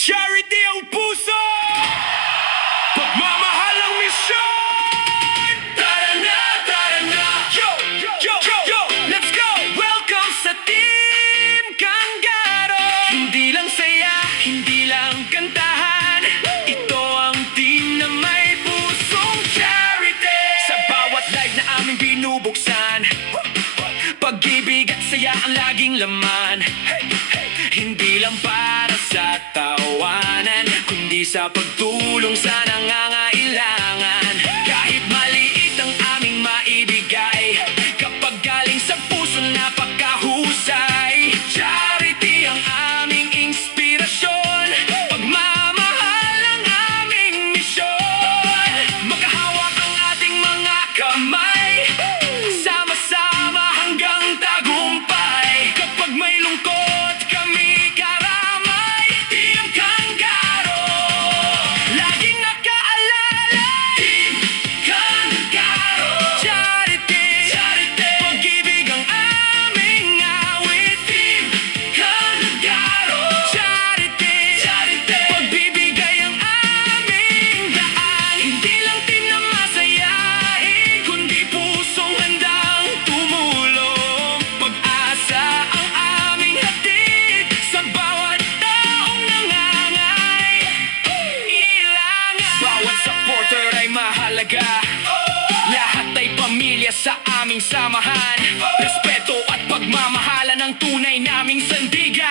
Charity ang puso, pagmamahal ang misyon. Tara na, yo, yo, yo, yo, let's go. Welcome sa Team Kanggaro. Hindi lang saya, hindi lang kantahan, ito ang team na may pusong charity. Sa bawat live na aming binubuksan, pag-ibig at saya ang laging laman. Hindi lang para sa tawanan, kundi sa pagtulong sa nangangailangan. Kahit maliit ang aming maibigay, kapag galing sa puso napakahusay. Charity ang aming inspirasyon, pagmamahal ang aming misyon. Magkahawak ang ating mga kamay, sama-sama hanggang tagumpay. Kapag may lungkot kami karamay, Team Kanggaro. Laging nakaalala, Team Kanggaro. Charity, pag-ibig ang aming awit. Team Kanggaro. Charity, pagbibigay ang aming daan. Hindi lang team na masayahin, kundi pusong handang tumulong. Pag-asa ang aming hatid sa bawat taong nangangailangan. Bawat supporter ay mahalaga, lahat ay pamilya sa aming samahan. Respeto at pagmamahala ng tunay naming sandigan.